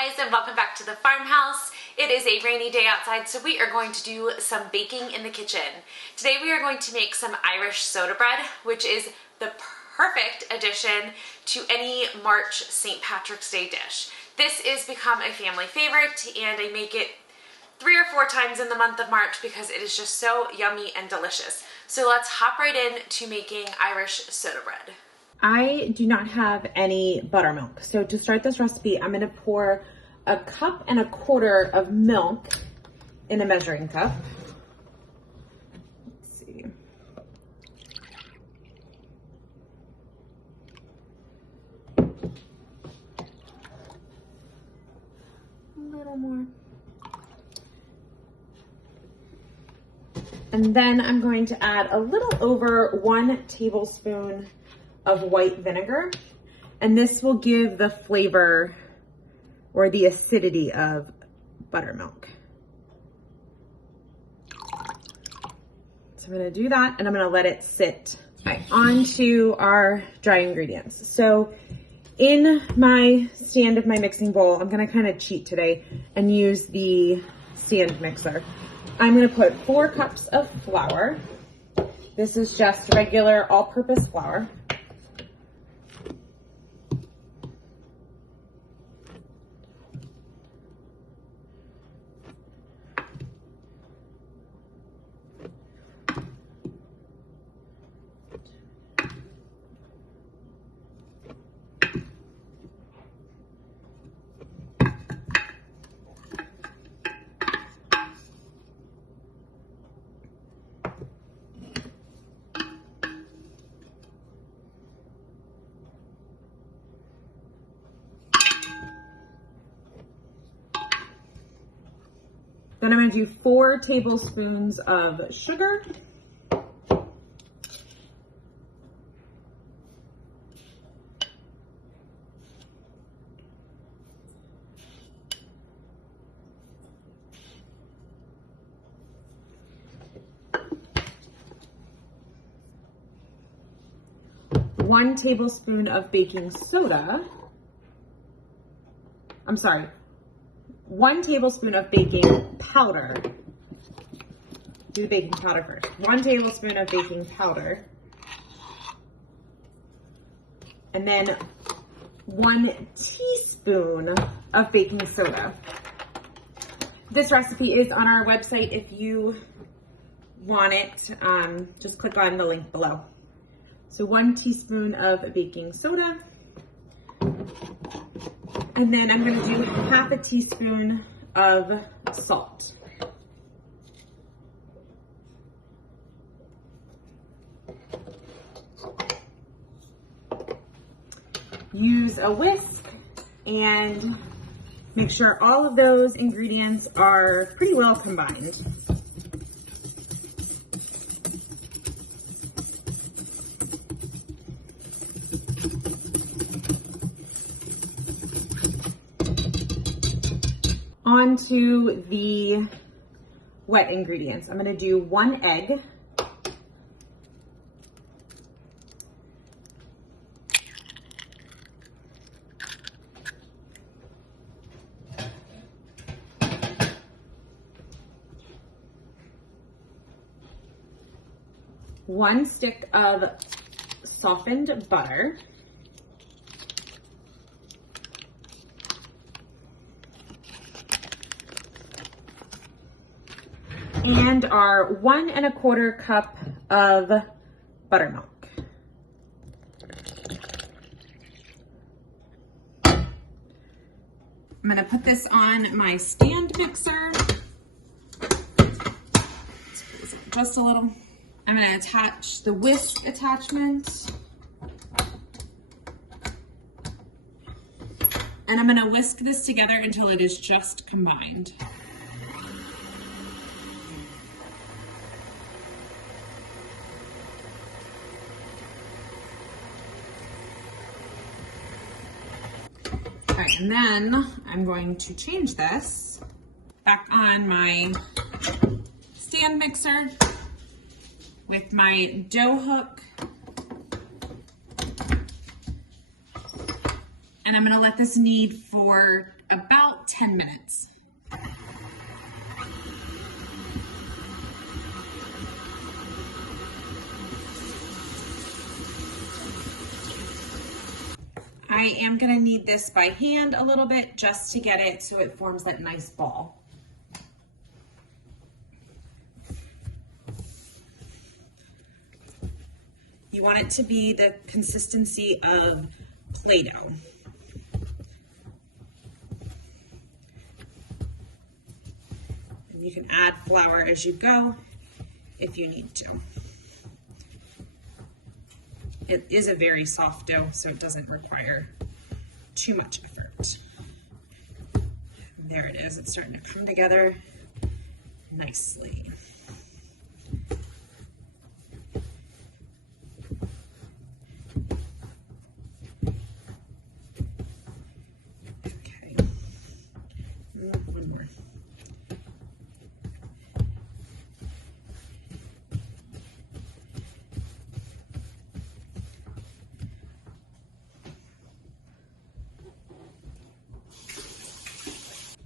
Hi guys, and welcome back to the farmhouse. It is a rainy day outside, so we are going to do some baking in the kitchen. Today we are going to make some Irish soda bread, which is the perfect addition to any March St. Patrick's Day dish. This has become a family favorite, and I make it 3 or 4 times in the month of March because it is just so yummy and delicious. So let's hop right in to making Irish soda bread. I do not have any buttermilk. So to start this recipe, I'm gonna pour 1.25 cups of milk in a measuring cup. Let's see. A little more. And then I'm going to add a little over 1 tablespoon of white vinegar, and this will give the flavor or the acidity of buttermilk. So I'm gonna do that, and I'm gonna let it sit. Okay, on to our dry ingredients. So in my stand of my mixing bowl, I'm gonna kind of cheat today and use the stand mixer. I'm gonna put 4 cups of flour. This is just regular all-purpose flour. Then I'm gonna do 4 tablespoons of sugar. One tablespoon of baking soda. I'm sorry. 1 tablespoon of baking powder. Do the baking powder first. 1 tablespoon of baking powder. And then 1 teaspoon of baking soda. This recipe is on our website. If you want it, just click on the link below. So 1 teaspoon of baking soda. And then I'm gonna do 1/2 teaspoon of salt. Use a whisk and make sure all of those ingredients are pretty well combined. On to the wet ingredients. I'm gonna do 1 egg. One stick of softened butter. And our 1.25 cup of buttermilk. I'm gonna put this on my stand mixer. Just a little. I'm gonna attach the whisk attachment. And I'm gonna whisk this together until it is just combined. And then I'm going to change this back on my stand mixer with my dough hook. And I'm gonna let this knead for about 10 minutes. I am going to knead this by hand a little bit just to get it so it forms that nice ball. You want it to be the consistency of Play-Doh. And you can add flour as you go if you need to. It is a very soft dough, so it doesn't require too much effort. There it is. It's starting to come together nicely. Okay. One more.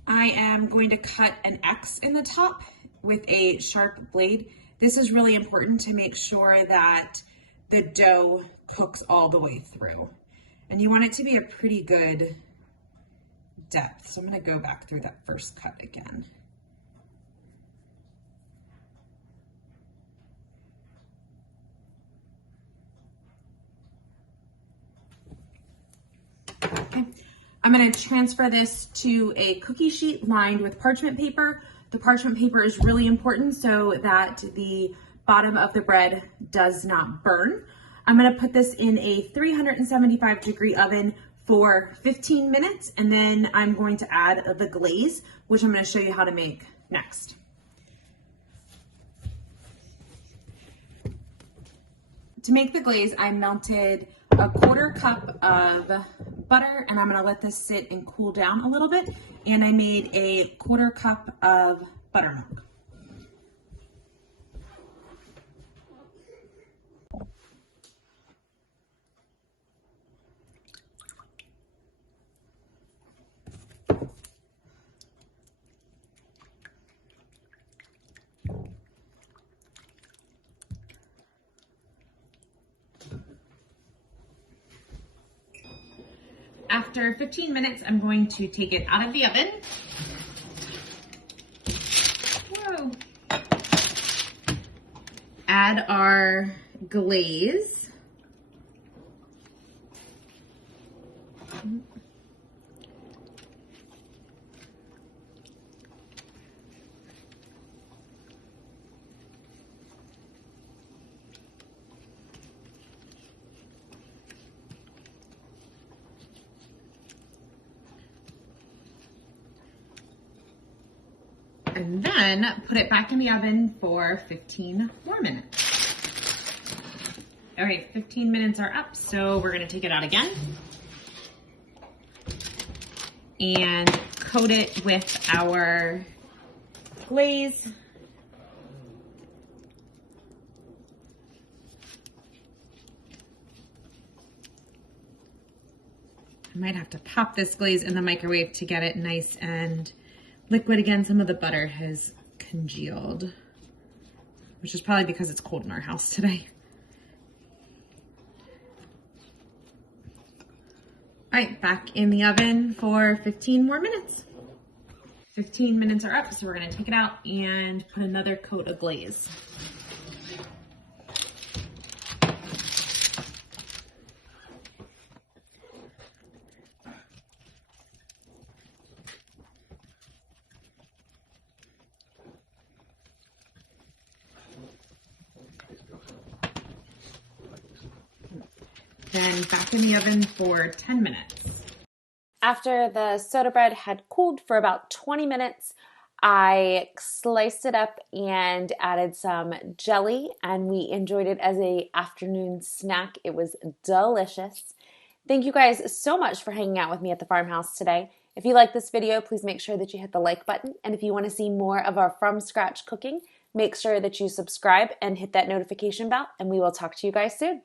I am going to cut an X in the top with a sharp blade. This is really important to make sure that the dough cooks all the way through. And you want it to be a pretty good depth. So I'm going to go back through that first cut again. Okay. I'm going to transfer this to a cookie sheet lined with parchment paper. The parchment paper is really important so that the bottom of the bread does not burn. I'm going to put this in a 375-degree oven for 15 minutes, and then I'm going to add the glaze, which I'm going to show you how to make next. To make the glaze, I melted a 1/4 cup of butter, and I'm going to let this sit and cool down a little bit. And I made a 1/4 cup of buttermilk. After 15 minutes, I'm going to take it out of the oven. Whoa. Add our glaze. And then put it back in the oven for 15 more minutes. All right, 15 minutes are up, so we're gonna take it out again and coat it with our glaze. I might have to pop this glaze in the microwave to get it nice and liquid again. Some of the butter has congealed, which is probably because it's cold in our house today. All right, back in the oven for 15 more minutes. 15 minutes are up, so we're gonna take it out and put another coat of glaze. Then back in the oven for 10 minutes. After the soda bread had cooled for about 20 minutes, I sliced it up and added some jelly, and we enjoyed it as an afternoon snack. It was delicious. Thank you guys so much for hanging out with me at the farmhouse today. If you like this video, please make sure that you hit the like button. And if you want to see more of our from scratch cooking, make sure that you subscribe and hit that notification bell, and we will talk to you guys soon.